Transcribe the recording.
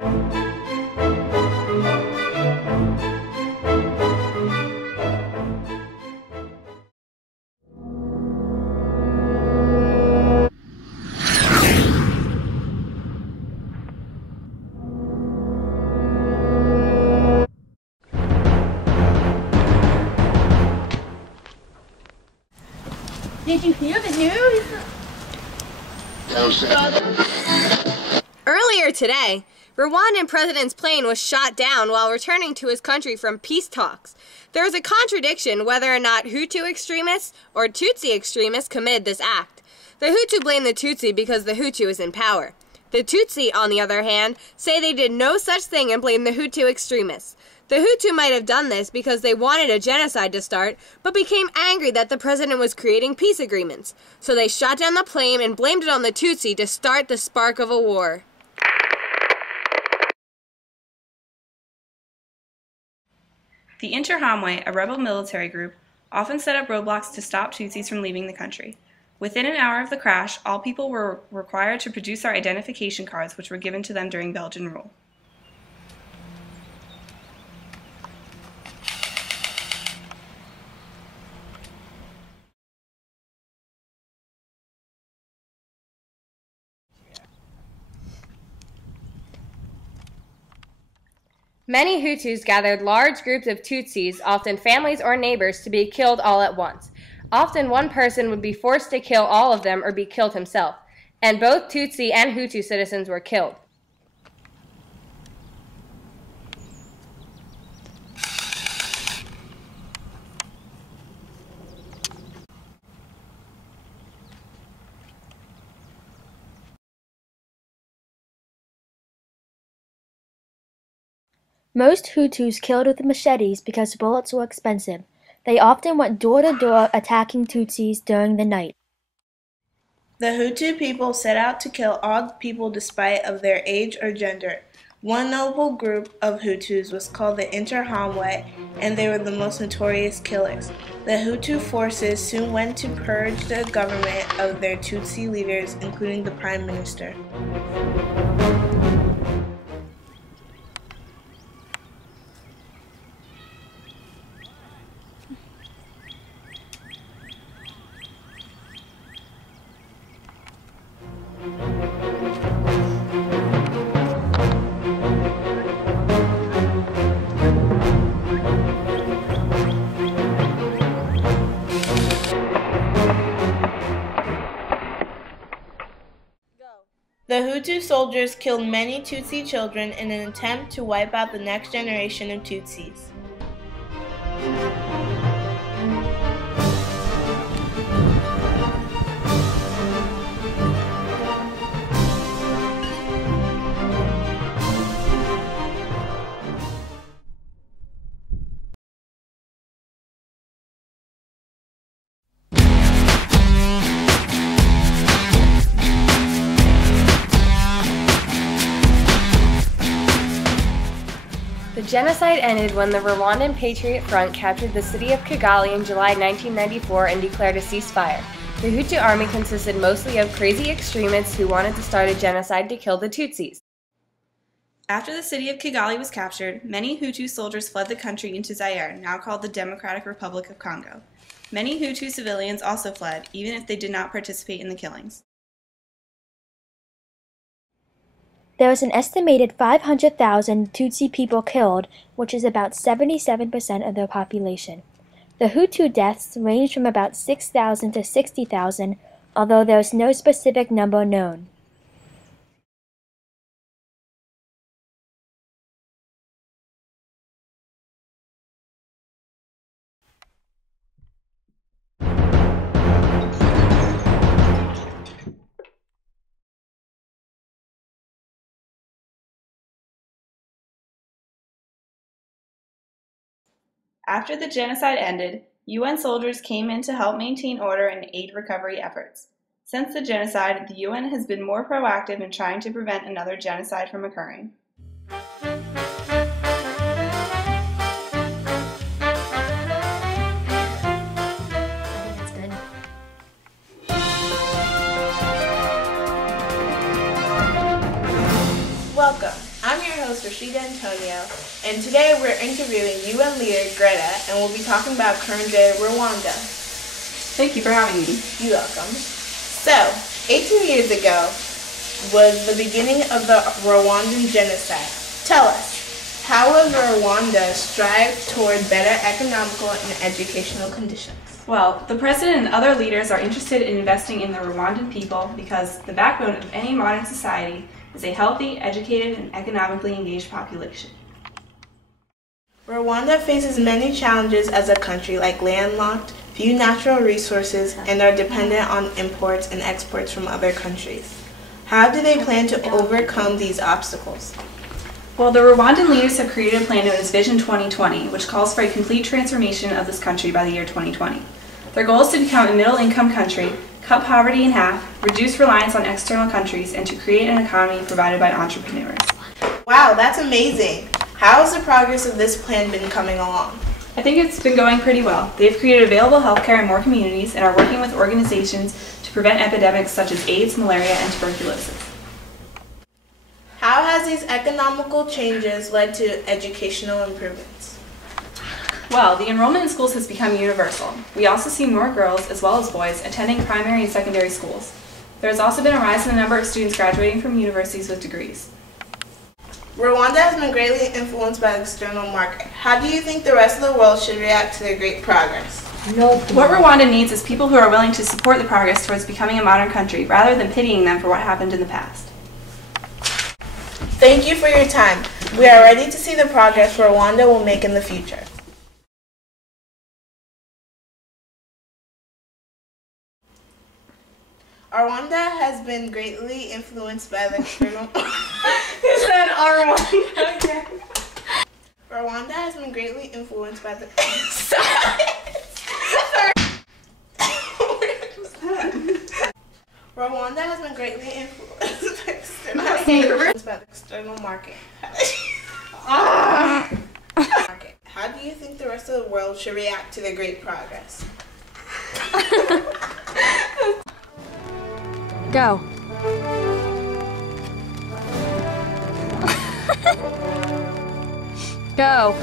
Did you hear the news? Earlier today, Rwandan president's plane was shot down while returning to his country from peace talks. There is a contradiction whether or not Hutu extremists or Tutsi extremists committed this act. The Hutu blame the Tutsi because the Hutu is in power. The Tutsi, on the other hand, say they did no such thing and blame the Hutu extremists. The Hutu might have done this because they wanted a genocide to start, but became angry that the president was creating peace agreements. So they shot down the plane and blamed it on the Tutsi to start the spark of a war. The Interahamwe, a rebel military group, often set up roadblocks to stop Tutsis from leaving the country. Within an hour of the crash, all people were required to produce their identification cards, which were given to them during Belgian rule. Many Hutus gathered large groups of Tutsis, often families or neighbors, to be killed all at once. Often one person would be forced to kill all of them or be killed himself, and both Tutsi and Hutu citizens were killed. Most Hutus killed with machetes because bullets were expensive. They often went door to door attacking Tutsis during the night. The Hutu people set out to kill all people despite of their age or gender. One noble group of Hutus was called the Interahamwe, and they were the most notorious killers. The Hutu forces soon went to purge the government of their Tutsi leaders, including the Prime Minister. The Hutu soldiers killed many Tutsi children in an attempt to wipe out the next generation of Tutsis. The genocide ended when the Rwandan Patriot Front captured the city of Kigali in July 1994 and declared a ceasefire. The Hutu army consisted mostly of crazy extremists who wanted to start a genocide to kill the Tutsis. After the city of Kigali was captured, many Hutu soldiers fled the country into Zaire, now called the Democratic Republic of Congo. Many Hutu civilians also fled, even if they did not participate in the killings. There was an estimated 500,000 Tutsi people killed, which is about 77% of their population. The Hutu deaths range from about 6,000 to 60,000, although there is no specific number known. After the genocide ended, UN soldiers came in to help maintain order and aid recovery efforts. Since the genocide, the UN has been more proactive in trying to prevent another genocide from occurring. Welcome. I'm your host, Rashidat Anthonio, and today we're interviewing UN leader Greta, and we'll be talking about current day Rwanda. Thank you for having me. You're welcome. So, 18 years ago was the beginning of the Rwandan Genocide. Tell us, how will Rwanda strive toward better economical and educational conditions? Well, the president and other leaders are interested in investing in the Rwandan people because the backbone of any modern society is a healthy, educated, and economically engaged population. Rwanda faces many challenges as a country, like landlocked, few natural resources, and are dependent on imports and exports from other countries. How do they plan to overcome these obstacles? Well, the Rwandan leaders have created a plan known as Vision 2020, which calls for a complete transformation of this country by the year 2020. Their goal is to become a middle-income country, cut poverty in half, reduce reliance on external countries, and to create an economy provided by entrepreneurs. Wow, that's amazing! How has the progress of this plan been coming along? I think it's been going pretty well. They've created available healthcare in more communities and are working with organizations to prevent epidemics such as AIDS, malaria, and tuberculosis. How has these economical changes led to educational improvements? Well, the enrollment in schools has become universal. We also see more girls, as well as boys, attending primary and secondary schools. There has also been a rise in the number of students graduating from universities with degrees. Rwanda has been greatly influenced by the external market. How do you think the rest of the world should react to their great progress? What Rwanda needs is people who are willing to support the progress towards becoming a modern country, rather than pitying them for what happened in the past. Thank you for your time. We are ready to see the progress Rwanda will make in the future. Rwanda has been greatly influenced by the external... You said Rwanda again. Rwanda has been greatly influenced by the... Rwanda has been greatly influenced by the external market. How do you think the rest of the world should react to their great progress? Go. Go.